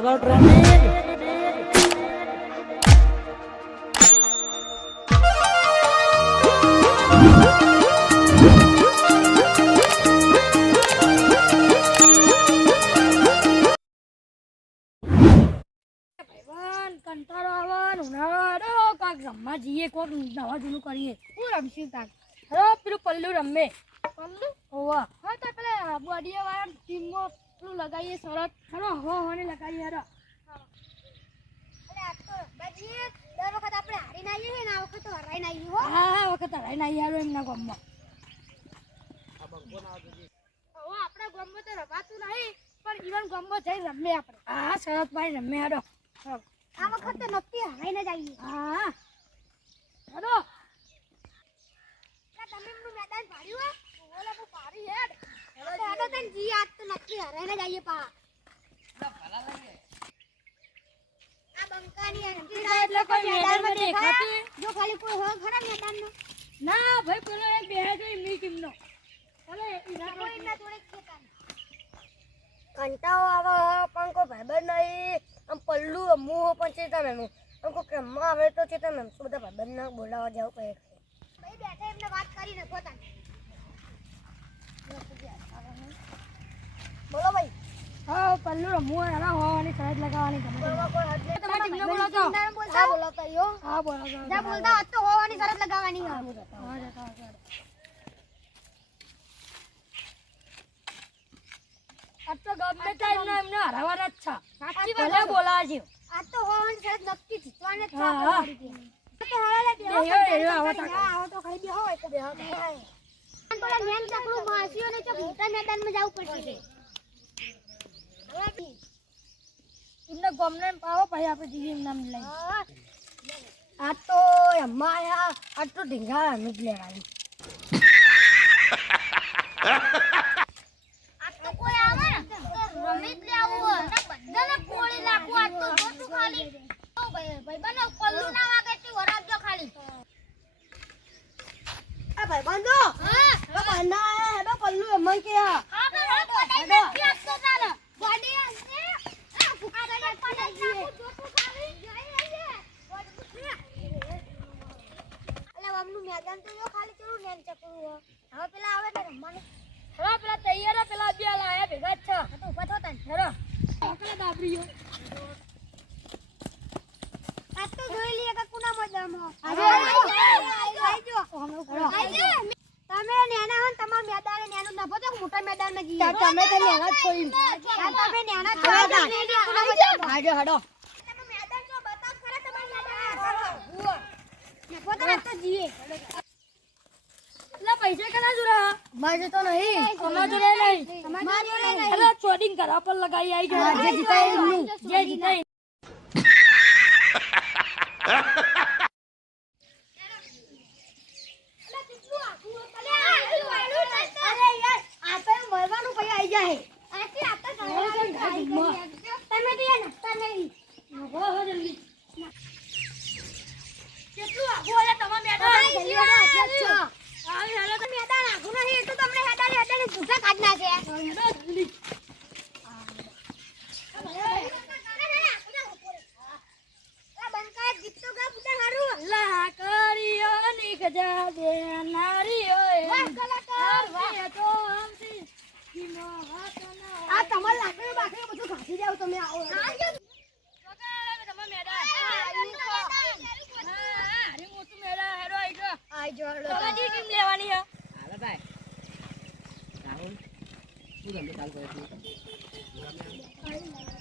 ચલો ટ્રેનિંગ કંટાળો આવે ઉનાળો કાક રમવા જઈએ કોક નવા જૂનું કરીએ હું રમશું કાક હવે પેલું પલ્લુ રમે પલ્લુ હોવા હા તો પેલા બોડીએ વાળા ટીમમાં પેલું લગાવીએ શરત ખરો હોને લગાવીએ હરો દર વખત આપણે હારી ના આવીએ ને આ વખત તો હરાઈ ના આવીએ હો હા વખત હરાઈ ના આવીએ એમના ગામમાં આપણા ગામમાં તો રમાતું નહીં પણ ઈવન ગામમાં જઈ રમે આપણે હા શરતભાઈ રમે હરો આ વખત તો નક્કી હરાઈને જ આવીએ હા હલો તમે એમનું મેદાન ભાડ્યું હે ઓલા બહુ ભારી હેડ હેડો તને જી આજ તો નક્કી હરાઈને જ આવીએ પા ભલા લાગે આ બંકાની એટલે કોઈ મેદાનમાં દેખાતું જો ખાલી કોઈ હોય ખરા મેદાનમાં ના ભાઈ પેલો એક બેહે જો એમની ટીમનો ચાલો એના જોડે ખેતા કંટાળો આવે પણ કોઈ ભાઈબંધ નહીં આમ પલ્લુ અમું પણ છે તમે આમ કોઈ ક્રમમાં આવે તો છે તમે શું બધા ભાઈબંધને બોલાવવા જાવ કહે ભાઈ બેઠા એમને વાત કરીને પોતાને બોલો ભાઈ હા પલ્લુ રમવું એના હોવાની શરત લગાવવાની ગમે તમારી ટીમને બોલાવતો હા બોલાવતા યો હા બોલાવતો જા બોલતા આજ તો હોવાની શરત લગાવવાની હા જતા આ તો ગમે ટાઈમ ના એમને હરાવાના જ છે સાચી વાત બોલાવા છે આજ તો હોવાની શરત નક્કી જીતવાને જ હા આવો તો ખાલી બેહો હોય તો બેહો પેલા મેન ચકલું માસીઓને તો મોટા મેદાનમાં જવું પડશે એમને ગમને પાવો પછી આપણે જીવી નામ લઈ આ તો એમાં આ તો ઢીંગા અમે જ લેવાની આ તો કોઈ આવે ને તો રમીત લેવું હોય ને બધાને કોળી નાખવું આ તો જોતું ખાલી ઓ ભાઈ બનો પલ્લુ ના વાગે તી વરાજો ખાલી આ ભાઈ બંધો હા તો બંધા હેડો પલ્લુ એમન કે હા તો પડાઈ નથી આપતો તારે બોડી આ ફૂકા દે પડાઈ નાખું જોતું ખાલી જઈ આઈએ અલે આમનું મેદાન તો જો ખાલી કેવું નેન ચકલું હવે પેલા આવે ને રમવાનું હવે પેલા તૈયાર પેલા બે લાયા ભેગા જ છે તો ઉભા થો તને હેરો આકડા દાબરીયો આ તો જોઈ લઈએ કે કુના મેદાનમાં આવજો તમે નેના હો તમાર મેદાને નેનું ના ભતો મોટા મેદાનમાં જઈએ તમે તો નેના છોઈ તમે નેના છોઈ કુના મેદાનમાં આજો હડો તમે મેદાન જો બતાવ ખરા તમાર મેદાન ને પોતાના તો જીએ લા પૈસા કના જોરા માજે તો નહીં અમાર જોડે નહીં તમાર જોડે નહીં અરે ચોડિંગ કરા પર લગાઈ આઈ ગયો જે જીતાય એમનું જે જીતાય કેટલું આગુ હે તમાર મેદાન આ હેલો તો મેદાન આગું નહીં તો તમને હેડાની ભૂસા કાઢ નાખે લા કરીઓ ની ગજા દે નારીઓ કલાકાર વાય તો આમથી કિનો હાથ ના આ તમાર લાકડી બાકડી બધું ઘાસી જાવ તમે આવો તમાર મેદાન હા મોટું મેદાન હેરો આઈ ગયો આઈ જો તમારી ટીમ લેવાની હે હાલો ભાઈ રાહુલ તું ગમે ચાલ કરે તું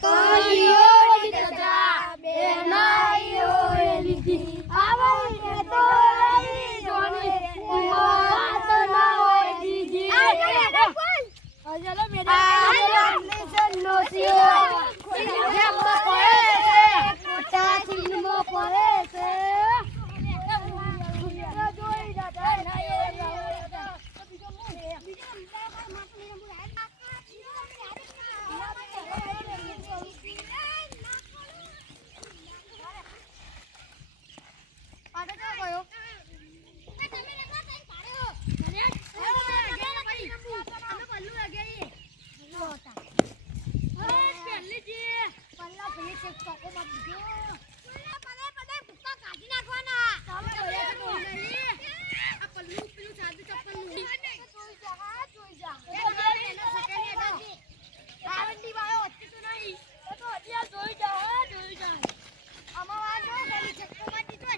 કરીઓ ની ગજા બે નારીઓ લીધી આવે તો લઈ જોની હાથ ના હોય દીજી આજો મેદાન નો સીઓ જમ્મા પડે છે કોટા સિંહમો પડે છે જોઈ દાદા ના ચોકો માં દીધો પદે પદે ભૂકા કાઢી નાખવાના ચાલો આ પલ્લુ પેલું સાદું ચપ્પલ નું જોઈ જા આવડી વાળો હતી તો નહીં તો હજી જોઈ જા આમાં વાત જો ખાલી ચક્કો માં દીધો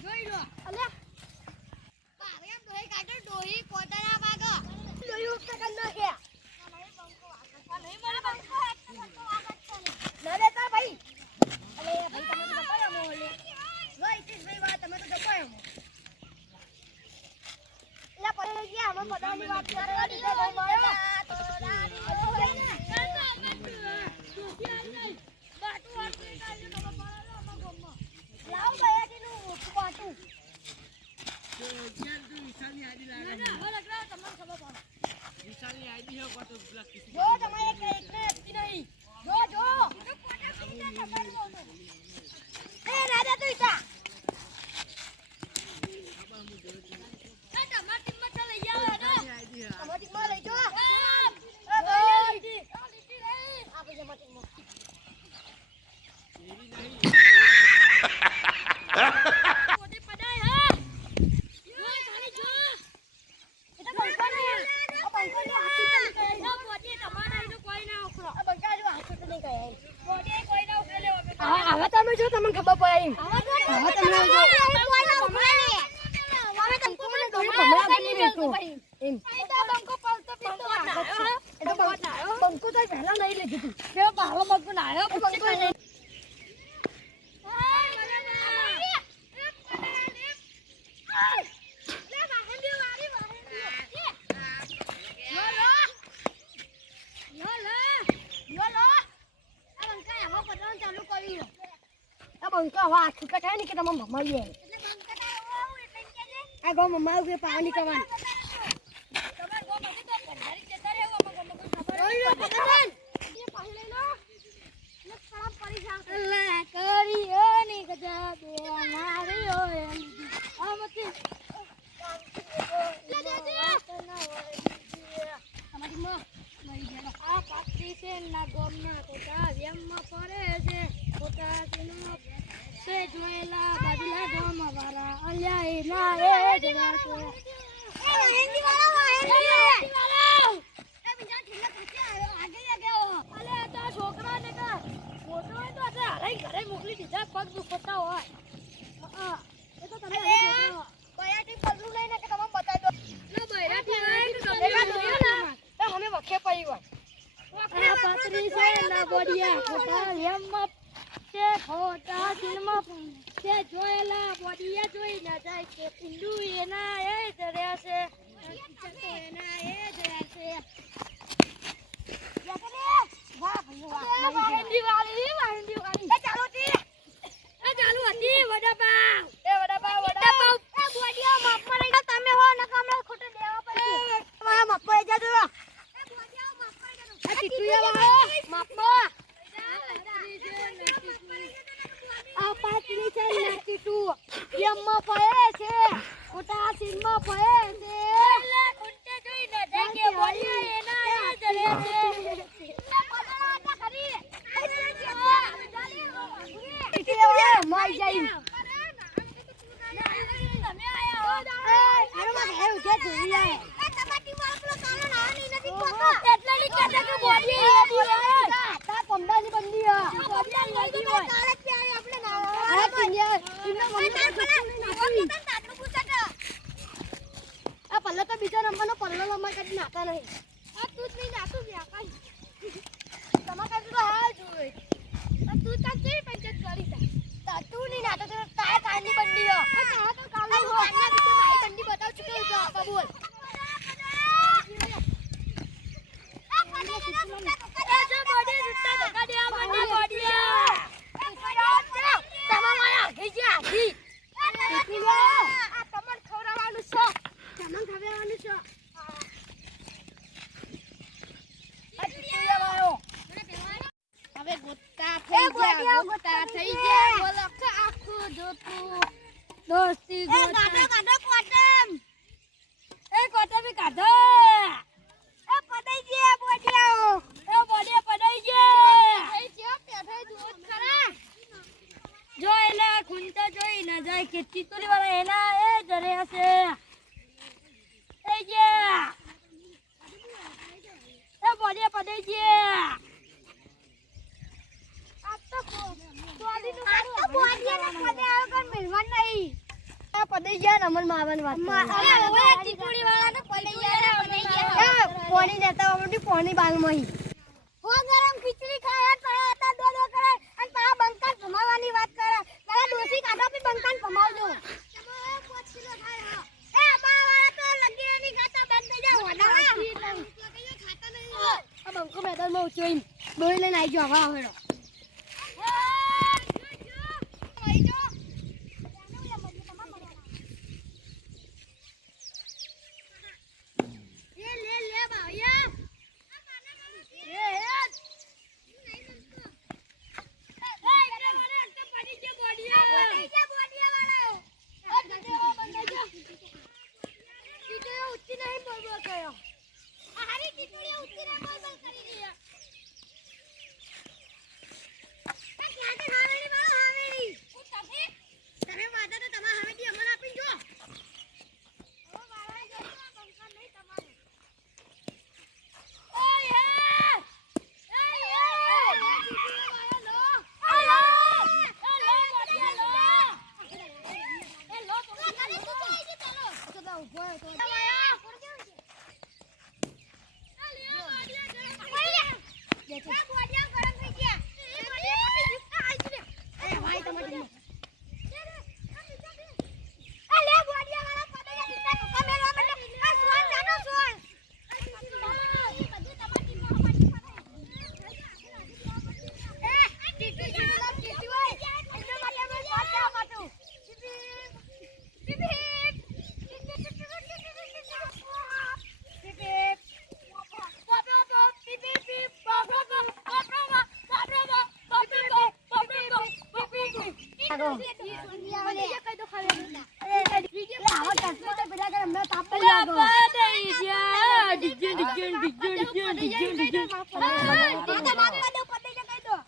જોઈ લો અલે પારે એમ દોઈ કાઢો દોઈ કોટાના ભાગો દોઈ ઉપર કર નાખ્યા નહીં મને બંકો ના દેતા ભાઈ અલે ભાઈ તમે તો જપાયા મો લે ભાઈ ભાઈ વાત તમે તો જપાયા મો એલા પડે ગયા અમે બધાની વાત કરે દીધો ભાઈ મારો લાવ ભાઈ આનું પાટું વિશાલની આઈડી લાગે ના હવે લગડા તમને ખબર પડે વિશાલની આઈડી હે કોતો બ્લોક કિસી જો તમારે એકને આપી નહીં જો એ રાજા તું ઈતા તમારી ટીમમાં તો લઈ આવો ને આઈડી હે તમારી ટીમમાં લઈ જો એ ભાઈ આ પછી મારી ટીમમાં તેરી નહીં કોડે પડાય હા જો ખાલી જો એ તો બંકો ને આ બંકો ને હાથ ઉતરી ગયો કોડે તમારા એનો કોઈ ના ઉખરો આ બંકા જો હાથ ઉતરી ગયો કોડે કોઈ ના ઉખરે લેવો હવે તમે જો તમને ખબર પડે એમ હવે તમે જો કોઈ ના ઉખરે લે હવે તમકો મને ભમરા બની બેઠો એમ એ તો બંકો પલતો પીતો એ તો બંકો તો પહેલા નહીં લીધું તું કે બહાર બંકો ના આવ્યો બંકો નહીં આ બંકો હવે આખું કટાય ને કે તમે મમ્મા લે આ ગો મમ્મા કે પાણી કરવાનું જોયેલા બાજુલા ગામ વાળા અલ્યા એ ના એ જરા છે હિન્દી વાળો એ બીજા છેલ્લા પૂછે આગે અલે આ તો છોકરા ને કા મોટો હોય તો આ હરાઈ ઘરે મોકલી દીધા પગ દુખતા હોય એ તો તમે બયાટી પગલું લઈને કે તમે બતાવી દો ના બયાટી લઈને તમે તો અમે વખે પડી હોય આ પાતરી છે ના બોડિયા ખોટા એમમાં તે ખોટા દિલમાં તે જોયેલા બોડિયા જોઈ ના જાય કે પિંડુ એના એ જ રહ્યા છે એના એ જ રહ્યા છે વાહ ભાઈ હિન્દી વાળી એ ચાલુ હતી વડાપાવ એ વડાપાવ એ બોડિયા માપમાં રહી ગયા તમે હો નકા હમણાં ખોટે દેવા પડશે મારા મપ્પા જા જો એ બોડિયા માપમાં રહી ગયા આ ટીટુયા વાળો માપમાં આ પાતળી છે નાટી તું યમમાં પડે છે ખોટા સીનમાં પડે છે એટલે ખોટે જોઈ ન જાગે બોલિયા એના એ જ રહે છે પડાતા ખરી માઈ જાય તમે આયા હો અરે માં હે ઉજે જોઈ આય એ તમારી માપલો કાનો નાની નથી પકો એટલે લી કે કે બોલિયા એ દી તા પંડાની બંદી હા બોલિયા લઈ ગઈ કાલે જ પ્યારે આપણે ના આ પિંડિયા આ પલ્લો તો બીજો નંબરનો પલ્લો લંબા કરી નાખતા નહીં આ તું જ નહીં નાતું વ્યાપાર તમારે કાંઈ તો હા જોઈ તું તો કેવી પંચાયત કરી તા તું નહીં નાતો તો તારે કાંઈ બંદી હો તા તો કાલે આ કાનના વિશે મારી બંદી બતાવ છું કે આપા બોલ હવે ગોતા થઈ ગયા બોલો આખું જોતું દોસ્તી કાઢો કોટમ એ કોટમ કાઢો એ પડાઈ ગયા બોડિયાઓ એ બોડિયા પડાઈ ગયા એ જે પેઠે દૂધ ખરા ખૂંટા જોઈ ન જાય કે ચીતુરી વાળા એના એ જરે હશે એ જે એ બોડિયા પડે છે આ તો બોડિયા ને પડે આવ કર મિલવાન નહીં આ પડે ગયા નમન માવન વાત અરે હવે ચીતુરી વાળા ને પડે ગયા પાણી દેતા ઓમડી પાણી બાલમાં હો ગરમ ખીચડી ખાયા હતા દોડો કરે અને પા બંકાન ભમાવાની વાત કરે તારા ડોસી કાઢો પી બંકાન ભમાવજો તમારે 5 કિલો થાય હા એ બાવા તો લગી ની ખાતા બંધ થઈ જાવ હોડા ખાતા નહીં આ બંકો મેદાનમાં ઉચોઈ દોઈ લઈને આવી જો હવા આવેડો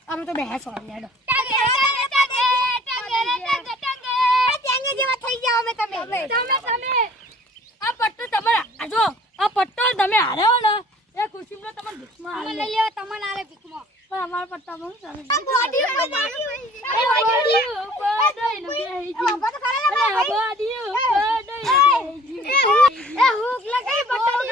અમે તો બેહસ વાળ્યાડો જેવા થઈ જાવ અમે તમે આ પટ્ટો તમારા આ જો આ પટ્ટો તમે હાર્યો ને એ ખુશીમાં તમને ભીખમાં આલે લઈ લેવા તમને આલે ભીખમાં પણ અમાર પટ્ટા બહુ સારું આ બોડી ઉપર બોડી ઉપર દઈ ને બેહી જી આ બોડી ઉપર દઈ ને બેહી જી એ હુક લગાઈ પટ્ટો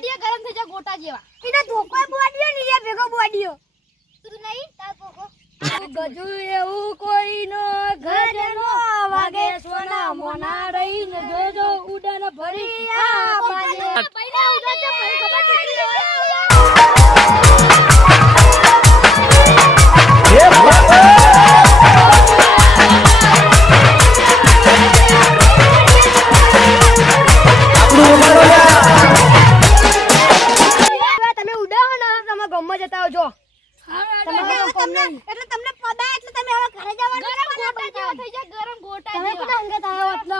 ગાડી ગરમ થઈ જાય ગોટા જેવા એના ધોકો બોડીયો ની રે ભેગો બોડીયો તું નહીં તાર પોકો ગજુ એવું કોઈ નો ગજનો વાગે સોના મોના રહી ને જોજો ઉડાન ભરી આ પાલે પૈડા ઉડા છે પૈ ખબર કેટલી હોય એ બાબા એટલે તમને પડા એટલે તમે હવે ઘરે જવાનું ગરમ ગોટા જેવા થઈ જાય ગરમ ગોટા તમે કોના અંગે તાયો એટલો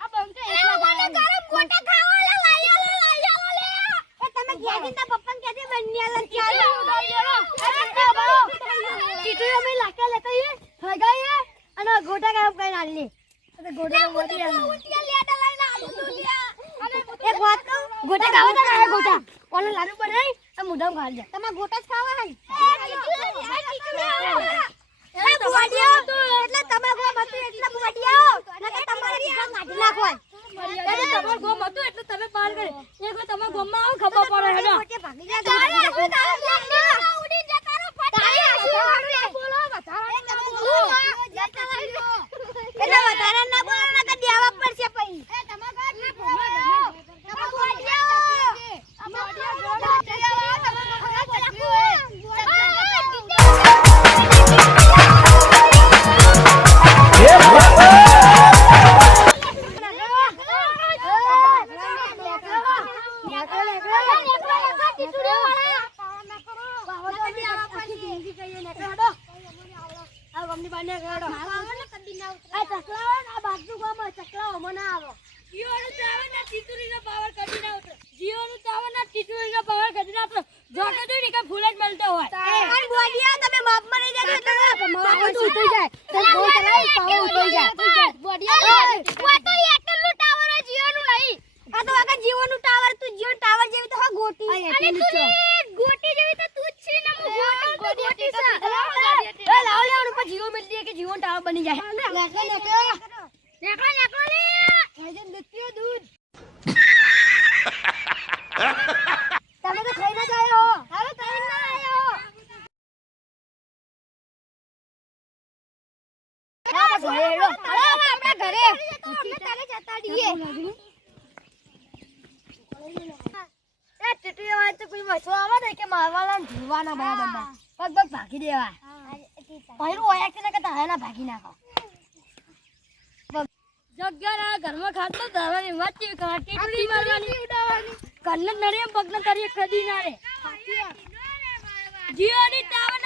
આ બંકે એટલા ગરમ ગોટા ખાવાલા લાયાલો લે એ તમે ગયા દિન પપ્પા કેદી બન્યાલા ચાલો કીધું અમે લાકા લેતા એ હગાઈએ અને ગોટા કામ કઈ નાલી તો ગોટા મોટી ઉટિયા લેડા લઈને આલુ દુલિયા અને એક વાત કહું ગોટા ખાવા તો ના ગોટા ઓને લાડુ બનાવી આ મુઢામ ખાઈ જા તમે ગોટા જ ખાવા હે એટલે તમે ગોમ હતું એટલે બોડિયાઓ નકે તમારી આ કાઢી નાખો એટલે તમાર ગોમ હતું એટલે તમે પાર કરે એક તમાર ગોમમાં આવ ખબર પડે હેડો ભાગી જા ઉડી જતા રો ફટાઈ બોલો વધારા ના બોલો જતા લાગો એટલે વધારા ના બોલો નકે દેવા પડશે પઈ એ તમાર ગાડ ના ભોમા તમે બોડિયાઓ અમે બોડિયાઓ તમે ખરાબ પડ્યું જો કે તો નીકા ફૂલ જ મળતો હોય અને બોડિયા તમે માપમાં નહીં જતો એટલે માપમાં ઉતરી જાય તો ફોન ચલાવી પાવર ઉતરી જાય બોડિયા ઓ તો એટલું ટાવર જીઓનું નહીં આ તો આખા જીઓનું ટાવર તું જીઓ ટાવર જેવી તો હા ગોટી અને તું ગોટી જેવી તો તું જ છે ને હું ગોટી છે એ લાવ લે ઉપર જીઓ મિલતી કે જીઓ ટાવર બની જાય નેકળો લે હજન દુત્યો દૂધ તમે તો ખાઈ ના જાય હો હવે ખાઈ ના આયો હા બસ હેડો આપણા ઘરે અમે તારે જતા દીએ એ ટીટીઓ હોય તો કોઈ વસો આવે ને કે મારવાના ને ધીવાના બરાબર પગ પગ ભાગી દેવા પહેરું હોય કે ના કરતા હેના ભાગી નાખો જગ્યા ઘરમાં ખાતો ધરવાની વાત છે ટીટલી મારવાની ઉડાવવાની કન્ન નરે પગન તરીએ કદી ના રે જીઓની ટાવર